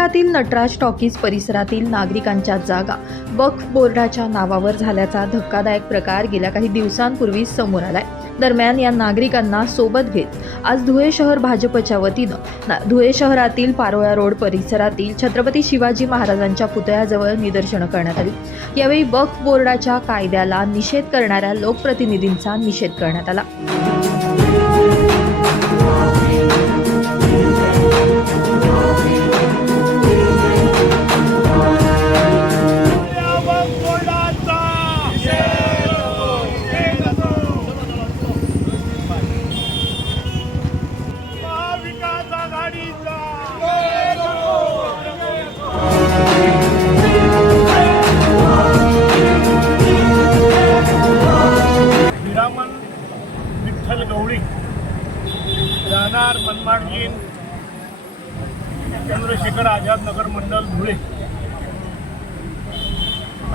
शहरातील नटराज टॉकीज परिसरातील नागरिकांच्या जागा वक्फ बोर्डाच्या नावावर झाल्याचा धक्कादायक प्रकार गेल्या काही दिवसांपूर्वी समोर आलाय. दरम्यान या नागरिकांना सोबत घेत आज धुळे शहर भाजपच्या वतीनं धुळे शहरातील पारोळा रोड परिसरातील छत्रपती शिवाजी महाराजांच्या पुतळ्याजवळ निदर्शनं करण्यात आली. यावेळी वक्फ बोर्डाच्या कायद्याला निषेध करणाऱ्या लोकप्रतिनिधींचा निषेध करण्यात आला.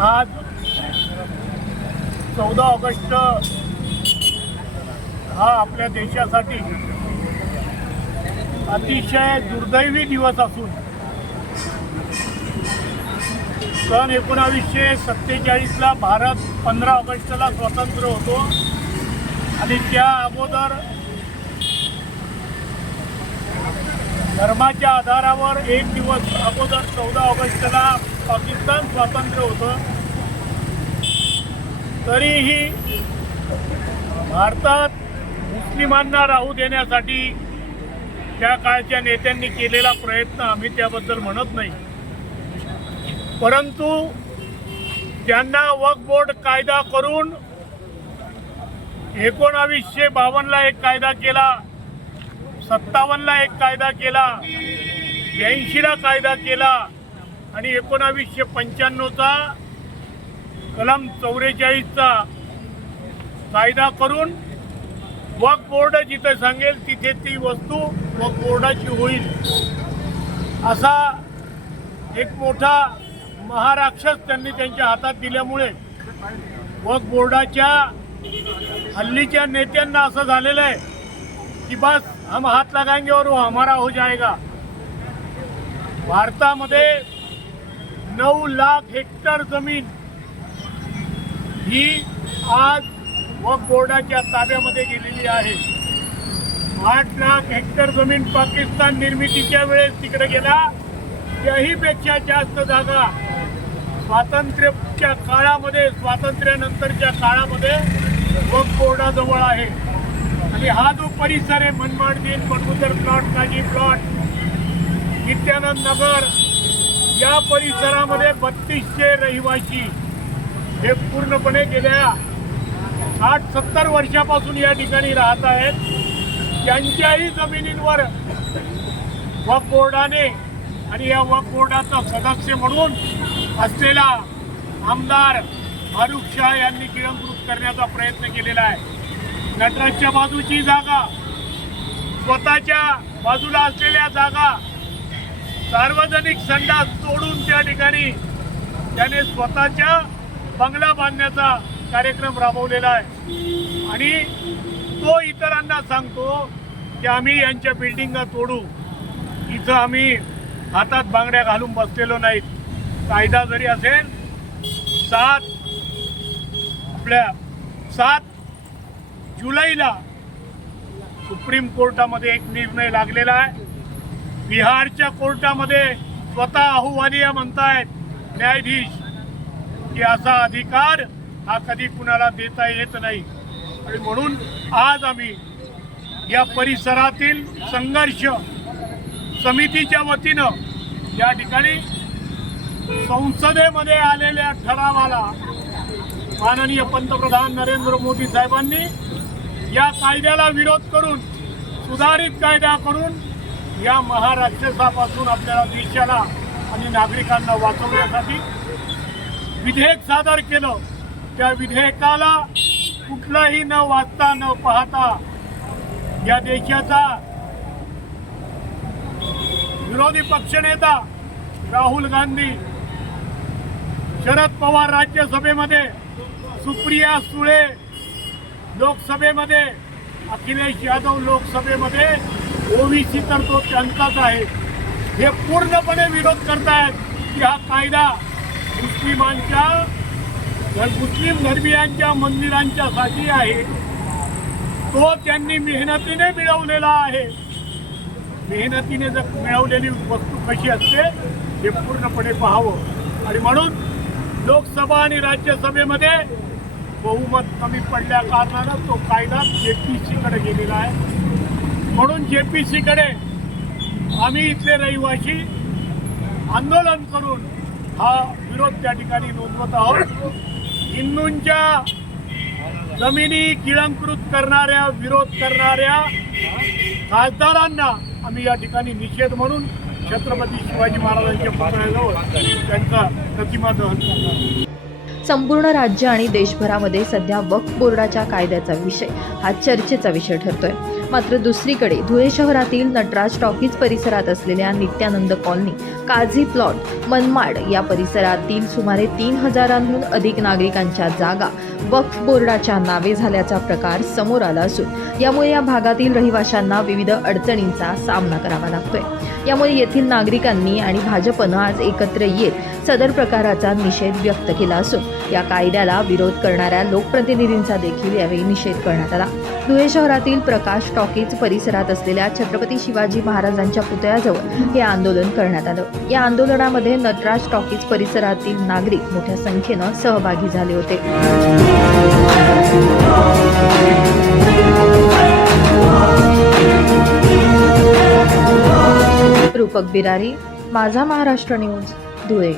आज चौदा ऑगस्ट हा आपल्या देशासाठी अतिशय दुर्दैवी दिवस असून सन एकोणावीसशे सत्तेचाळीसला भारत पंधरा ऑगस्टला स्वतंत्र होतो. आणि त्या अगोदर धर्माच्या आधारावर एक दिवस अगोदर चौदा ऑगस्टला पाकिस्तान स्वातंत्र्य होतं तरीही भारतात मुस्लिमांना राहू देण्यासाठी त्या काळच्या नेत्यांनी केलेला प्रयत्न आम्ही त्याबद्दल म्हणत नाही. परंतु त्यांना वक्फ बोर्ड कायदा करून एकोणावीसशे बावन्नला एक कायदा केला सत्तावन्नला एक कायदा केला ब्याऐंशीला कायदा केला आणि एकोणावीसशे पंच्याण्णवचा कलम चौवेचाळीसचा कायदा करून वक्फ बोर्ड जिथे सांगेल तिथे ती वस्तू वक्फ बोर्डाची होईल. असा एक मोठा महाराक्षस त्यांनी त्यांच्या हातात दिल्यामुळे वक्फ बोर्डाच्या हल्लीच्या नेत्यांना असं झालेलं आहे की बस हम हात लगाएंगे और वो हमारा हो जाएगा. भारतामध्ये नऊ लाख हेक्टर जमीन ही आज व बोर्डाच्या ताब्यामध्ये गेलेली आहे. आठ लाख हेक्टर जमीन पाकिस्तान निर्मितीच्या वेळेस तिकडे गेला. त्याहीपेक्षा जास्त जागा स्वातंत्र्याच्या काळामध्ये स्वातंत्र्यानंतरच्या काळामध्ये वक बोर्डाजवळ आहे. आणि हा जो परिसर आहे मनमाड दिन पटुदर प्लॉट काजी प्लॉट नित्यानंद नगर या परिसरामध्ये बत्तीसशे रहिवासी हे पूर्णपणे गेल्या साठ सत्तर वर्षापासून या ठिकाणी राहत आहेत. त्यांच्याही जमिनींवर वक्फ बोर्डाने आणि या वक्फ बोर्डाचा सदस्य म्हणून असलेला आमदार फारुख शाह यांनी गिळंकृत करण्याचा प्रयत्न केलेला आहे. नटराजच्या बाजूची जागा स्वतःच्या बाजूला असलेल्या जागा सार्वजनिक संडास तोडून त्या ठिकाणी त्याने स्वतःच्या बंगला बांधण्याचा कार्यक्रम राबवलेला आहे. आणि तो इतरांना सांगतो की आम्ही यांच्या बिल्डिंगा तोडू. इथं आम्ही हातात बांगड्या घालून बसलेलो नाहीत. कायदा जरी असेल सात आपल्या सात जुलैला सुप्रीम कोर्टामध्ये एक निर्णय लागलेला आहे. बिहारच्या कोर्टामध्ये स्वतः अहुवालिया म्हणतायत न्यायाधीश की असा अधिकार हा कधी कुणाला देता येत नाही. आणि म्हणून आज आम्ही या परिसरातील संघर्ष समितीच्या वतीनं या ठिकाणी संसदेमध्ये आलेल्या ठरावाला माननीय पंतप्रधान नरेंद्र मोदी साहेबांनी या कायद्याला विरोध करून सुधारित कायदा करून या महाराक्षसापासून आपल्याला देशाला आणि नागरिकांना वाचवण्यासाठी विधेयक सादर केलं. त्या विधेयकाला कुठलाही न वाचता न पाहता या देशाचा विरोधी पक्षनेता राहुल गांधी शरद पवार राज्यसभेमध्ये सुप्रिया सुळे लोकसभेमध्ये अखिलेश यादव लोकसभेमध्ये ओबीसी तर तो त्यांचाच आहे. हे पूर्णपणे विरोध करतायत की हा कायदा मुस्लिमांच्या मुस्लिम धर्मियांच्या मंदिरांच्यासाठी आहे तो त्यांनी मेहनतीने मिळवलेला आहे. मेहनतीने जर मिळवलेली वस्तू कशी असते हे पूर्णपणे पाहावं. आणि म्हणून लोकसभा आणि राज्यसभेमध्ये बहुमत कमी पडल्या कारणानं तो कायदा जे गेलेला आहे. म्हणून जे पी सीकडे आम्ही इथले रहिवासी आंदोलन करून हा विरोध त्या ठिकाणी नोंदवत आहोत. हिंदूंच्या जमिनी गिळंकृत करणाऱ्या विरोध करणाऱ्या खासदारांना आम्ही या ठिकाणी निषेध म्हणून छत्रपती शिवाजी महाराजांच्या पुतळ्याजवळ त्यांचा प्रतिमा दहन करणार संपूर्ण राज्य आणि देशभरामध्ये सध्या वक्फ बोर्डाच्या कायद्याचा विषय हा चर्चेचा विषय ठरतोय. मात्र दुसरीकडे धुळे शहरातील नटराज टॉकीज परिसरात असलेल्या नित्यानंद कॉलनी काझी प्लॉट मनमाड या परिसरातील सुमारे तीन हजारांहून अधिक नागरिकांच्या जागा वक्फ बोर्डाच्या नावे झाल्याचा प्रकार समोर आला असून यामुळे या भागातील रहिवाशांना विविध अडचणींचा सामना करावा लागतोय. यामुळे येथील नागरिकांनी आणि भाजपनं आज एकत्र येत सदर प्रकाराचा निषेध व्यक्त केला असून या कायद्याला विरोध करणाऱ्या लोकप्रतिनिधींचा देखील यावेळी निषेध करण्यात आला. धुळे शहरातील प्रकाश टॉकीज परिसरात असलेल्या छत्रपती शिवाजी महाराजांच्या पुतळ्याजवळ हे आंदोलन करण्यात आलं. या आंदोलनामध्ये नटराज टॉकीज परिसरातील नागरिक मोठ्या संख्येनं सहभागी झाले होते. रूपक बिरारी माझा महाराष्ट्र न्यूज धुळे.